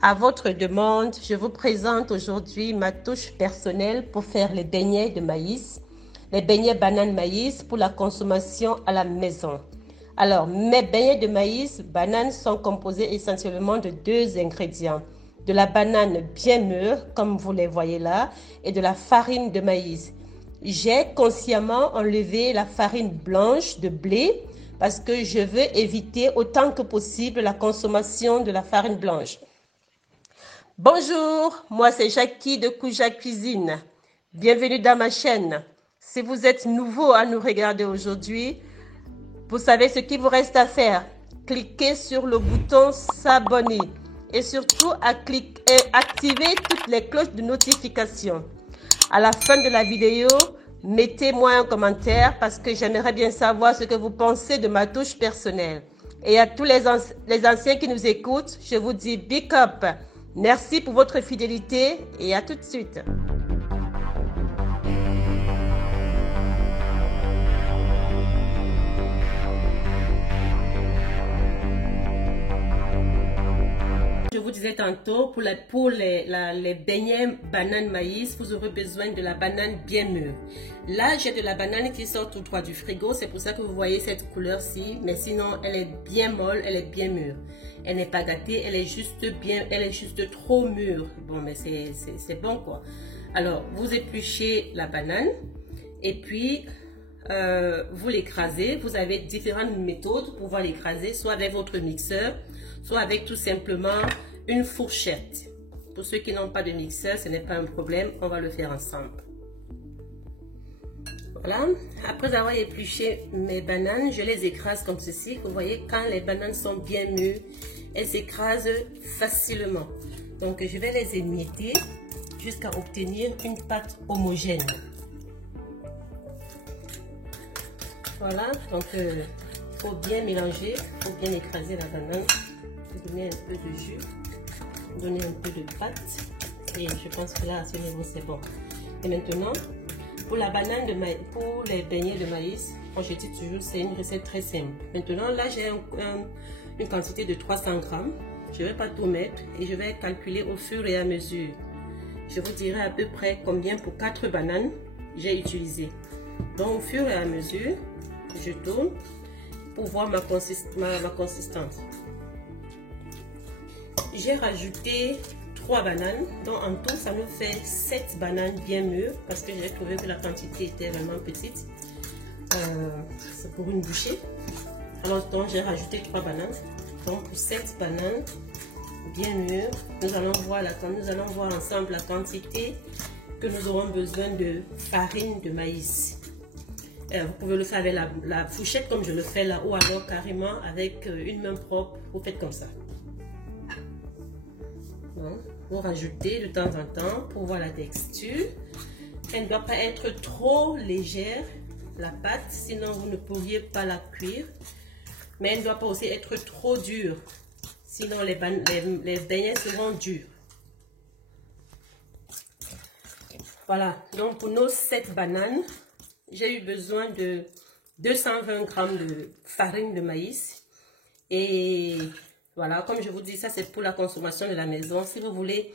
À votre demande, je vous présente aujourd'hui ma touche personnelle pour faire les beignets de maïs, les beignets banane maïs pour la consommation à la maison. Alors, mes beignets de maïs banane sont composés essentiellement de deux ingrédients. De la banane bien mûre, comme vous les voyez là, et de la farine de maïs. J'ai consciemment enlevé la farine blanche de blé parce que je veux éviter autant que possible la consommation de la farine blanche. Bonjour, moi c'est Jackie de Kouja Cuisine. Bienvenue dans ma chaîne. Si vous êtes nouveau à nous regarder aujourd'hui, vous savez ce qu'il vous reste à faire. Cliquez sur le bouton s'abonner et surtout activez toutes les cloches de notification. À la fin de la vidéo, mettez-moi un commentaire parce que j'aimerais bien savoir ce que vous pensez de ma touche personnelle. Et à tous les anciens qui nous écoutent, je vous dis big up. Merci pour votre fidélité et à tout de suite. Je vous disais tantôt, pour les beignets banane maïs, vous aurez besoin de la banane bien mûre. Là, j'ai de la banane qui sort tout droit du frigo, c'est pour ça que vous voyez cette couleur-ci, mais sinon, elle est bien molle, elle est bien mûre. Elle n'est pas gâtée, elle est juste trop mûre. Bon, mais c'est bon quoi. Alors, vous épluchez la banane et puis vous l'écrasez. Vous avez différentes méthodes pour pouvoir l'écraser, soit avec votre mixeur, soit avec tout simplement une fourchette. Pour ceux qui n'ont pas de mixeur, ce n'est pas un problème, on va le faire ensemble. Voilà, après avoir épluché mes bananes, je les écrase comme ceci. Vous voyez, quand les bananes sont bien mûres, elles s'écrasent facilement. Donc, je vais les émietter jusqu'à obtenir une pâte homogène. Voilà, donc il faut bien mélanger, il faut bien écraser la banane, donner un peu de jus, donner un peu de pâte. Et je pense que là, à ce niveau, c'est bon. Et maintenant, pour la banane de maïs, pour les beignets de maïs, moi je dis toujours, c'est une recette très simple. Maintenant, là, j'ai une quantité de 300 grammes. Je ne vais pas tout mettre et je vais calculer au fur et à mesure. Je vous dirai à peu près combien pour 4 bananes j'ai utilisé. Donc, au fur et à mesure, je tourne pour voir ma consistance. J'ai rajouté 3 bananes, donc en tout ça nous fait 7 bananes bien mûres parce que j'ai trouvé que la quantité était vraiment petite. C'est pour une bouchée. Alors donc j'ai rajouté 3 bananes. Donc pour 7 bananes bien mûres, nous allons voir ensemble la quantité que nous aurons besoin de farine de maïs. Vous pouvez le faire avec la fourchette comme je le fais là, ou alors carrément avec une main propre, vous faites comme ça. Donc, vous rajoutez de temps en temps pour voir la texture. Elle ne doit pas être trop légère, la pâte, sinon vous ne pourriez pas la cuire. Mais elle ne doit pas aussi être trop dure, sinon les beignets seront durs. Voilà, donc pour nos 7 bananes, j'ai eu besoin de 220 grammes de farine de maïs. Et voilà, comme je vous dis, ça c'est pour la consommation de la maison. Si vous voulez,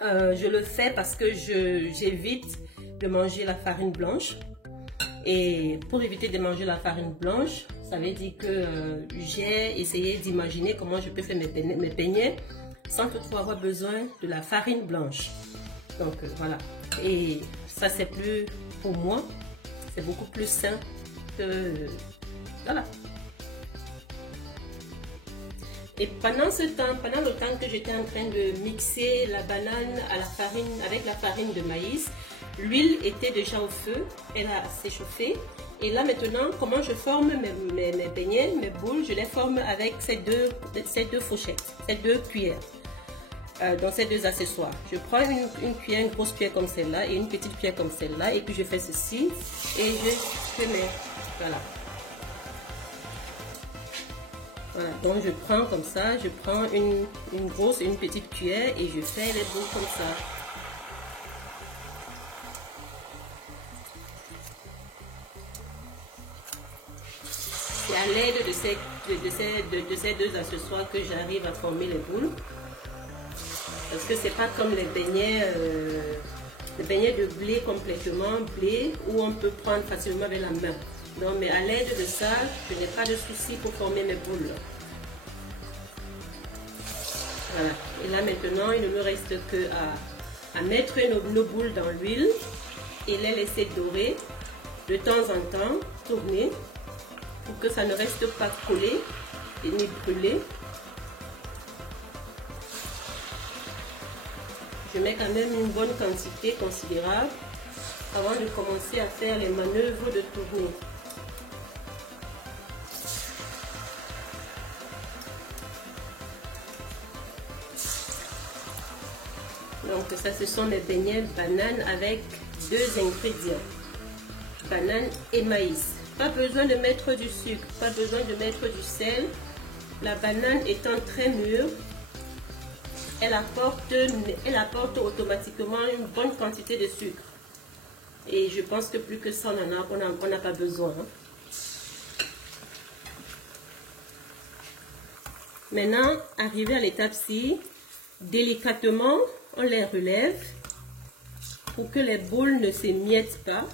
je le fais parce que j'évite de manger la farine blanche. Et pour éviter de manger la farine blanche, ça veut dire que j'ai essayé d'imaginer comment je peux faire mes beignets sans toutefois avoir besoin de la farine blanche. Donc voilà, et ça c'est plus, pour moi, c'est beaucoup plus sain que, voilà. Et pendant le temps que j'étais en train de mixer la banane à la farine, avec la farine de maïs, l'huile était déjà au feu, elle a s'échauffé. Et là maintenant, comment je forme mes beignets, mes boules, je les forme avec ces deux fourchettes, ces 2 cuillères. Dans ces 2 accessoires. Je prends une cuillère, une grosse cuillère comme celle-là et une petite cuillère comme celle-là, et puis je fais ceci et je mets, voilà. Voilà, donc je prends comme ça, je prends une grosse et une petite cuillère et je fais les boules comme ça. C'est à l'aide de ces 2 accessoires que j'arrive à former les boules. Parce que c'est pas comme les beignets de blé complètement blé où on peut prendre facilement avec la main. Donc, mais à l'aide de ça, je n'ai pas de souci pour former mes boules. Voilà. Et là maintenant, il ne me reste que à mettre nos boules dans l'huile et les laisser dorer de temps en temps, tourner pour que ça ne reste pas collé et ni brûlé. Je mets quand même une bonne quantité considérable avant de commencer à faire les manœuvres de tourner. Donc ça, ce sont les beignets bananes avec 2 ingrédients, banane et maïs. Pas besoin de mettre du sucre, pas besoin de mettre du sel. La banane étant très mûre, elle apporte automatiquement une bonne quantité de sucre. Et je pense que plus que ça, on n'a pas besoin. Maintenant, arrivé à l'étape-ci, délicatement, on les relève pour que les boules ne s'émiettent pas.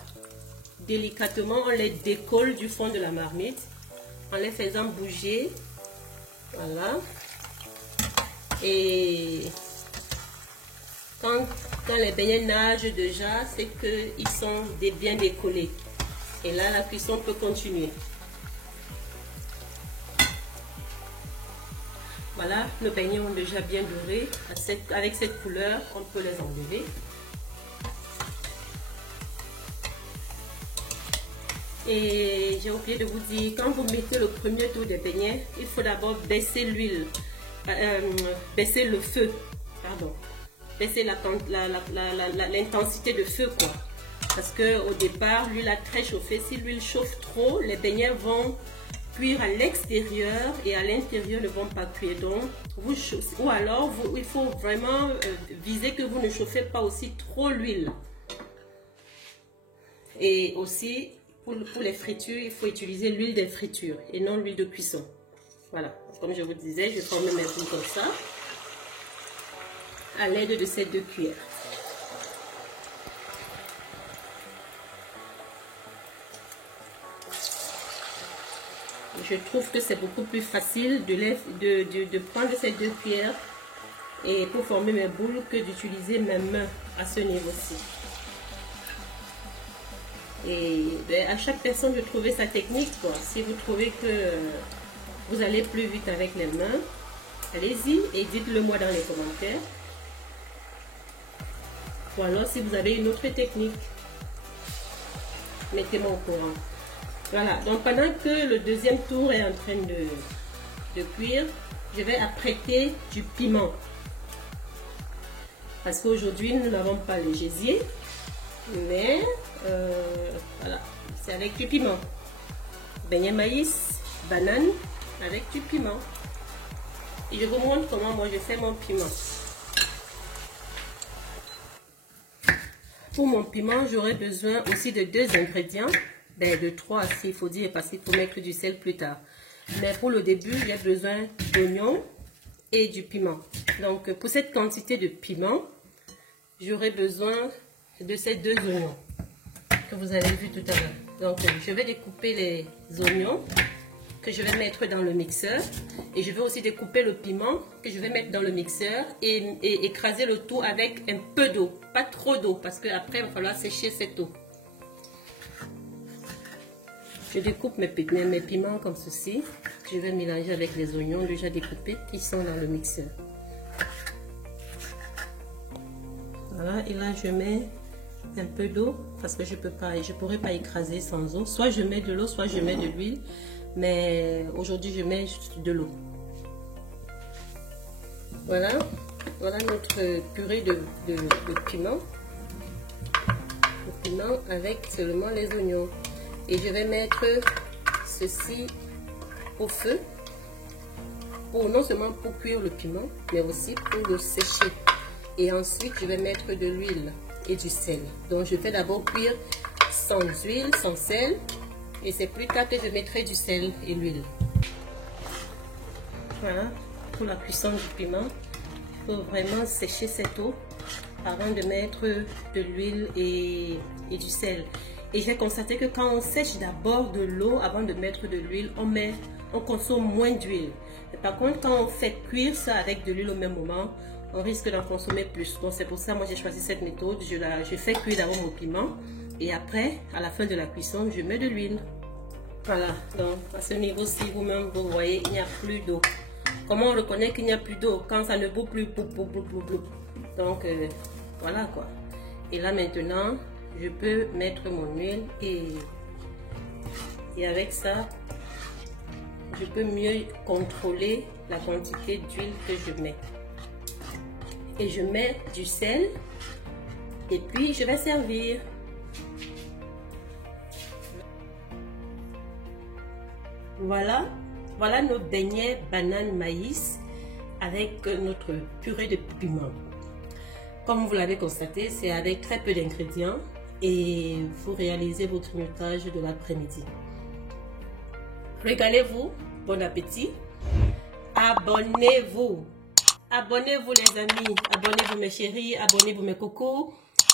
Délicatement, on les décolle du fond de la marmite en les faisant bouger. Voilà. Et quand les beignets nagent déjà, c'est qu'ils sont bien décollés. Et là, la cuisson peut continuer. Voilà, nos beignets ont déjà bien doré. Avec cette couleur, on peut les enlever. Et j'ai oublié de vous dire, quand vous mettez le premier tour des beignets, il faut d'abord baisser l'huile, baisser le feu, pardon, baisser l'intensité de feu, quoi. Parce que au départ, l'huile a très chauffé. Si l'huile chauffe trop, les beignets vont cuire à l'extérieur et à l'intérieur ne vont pas cuire. Donc, ou alors, il faut vraiment viser que vous ne chauffez pas aussi trop l'huile. Et aussi, pour les fritures, il faut utiliser l'huile de friture et non l'huile de cuisson. Voilà, comme je vous disais, je forme mes boules comme ça, à l'aide de ces 2 cuillères. Je trouve que c'est beaucoup plus facile de prendre ces 2 cuillères et pour former mes boules que d'utiliser mes mains à ce niveau-ci. Et à chaque personne de trouver sa technique, quoi. Si vous trouvez que vous allez plus vite avec les mains, allez-y et dites-le moi dans les commentaires. Ou alors si vous avez une autre technique, mettez-moi au courant. Voilà, donc pendant que le deuxième tour est en train de cuire, je vais apprêter du piment. Parce qu'aujourd'hui, nous n'avons pas le gésier, mais voilà, c'est avec du piment. Beignet maïs, banane avec du piment. Et je vous montre comment moi je fais mon piment. Pour mon piment, j'aurai besoin aussi de 2 ingrédients. De 3 s'il faut dire, parce qu'il faut mettre du sel plus tard. Mais pour le début, j'ai besoin d'oignons et du piment. Donc pour cette quantité de piment, j'aurai besoin de ces 2 oignons que vous avez vu tout à l'heure. Donc je vais découper les oignons que je vais mettre dans le mixeur. Et je vais aussi découper le piment que je vais mettre dans le mixeur et écraser le tout avec un peu d'eau. Pas trop d'eau parce qu'après il va falloir sécher cette eau. Je découpe mes piments comme ceci. Je vais mélanger avec les oignons déjà découpés qui sont dans le mixeur. Voilà, et là je mets un peu d'eau parce que je pourrais pas écraser sans eau. Soit je mets de l'eau, soit je mets de l'huile. Mais aujourd'hui je mets juste de l'eau. Voilà, voilà notre purée de piment. Le piment avec seulement les oignons. Et je vais mettre ceci au feu, non seulement pour cuire le piment, mais aussi pour le sécher. Et ensuite, je vais mettre de l'huile et du sel. Donc, je vais d'abord cuire sans huile, sans sel. Et c'est plus tard que je mettrai du sel et l'huile. Voilà, pour la cuisson du piment. Il faut vraiment sécher cette eau avant de mettre de l'huile et du sel. Et j'ai constaté que quand on sèche d'abord de l'eau avant de mettre de l'huile, on consomme moins d'huile. Par contre, quand on fait cuire ça avec de l'huile au même moment, on risque d'en consommer plus. Donc c'est pour ça moi j'ai choisi cette méthode. Je fais cuire d'abord mon piment et après, à la fin de la cuisson, je mets de l'huile. Voilà, donc à ce niveau-ci, vous-même, vous voyez, il n'y a plus d'eau. Comment on reconnaît qu'il n'y a plus d'eau? Quand ça ne bout plus, donc voilà quoi. Et là maintenant, je peux mettre mon huile et avec ça, je peux mieux contrôler la quantité d'huile que je mets. Et je mets du sel et puis je vais servir. Voilà nos beignets banane maïs avec notre purée de piment. Comme vous l'avez constaté, c'est avec très peu d'ingrédients et vous réalisez votre grignotage de l'après-midi. Régalez-vous, bon appétit, abonnez-vous. Abonnez-vous les amis, abonnez-vous mes chéris, abonnez-vous mes cocos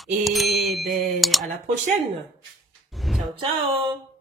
et à la prochaine. Ciao ciao.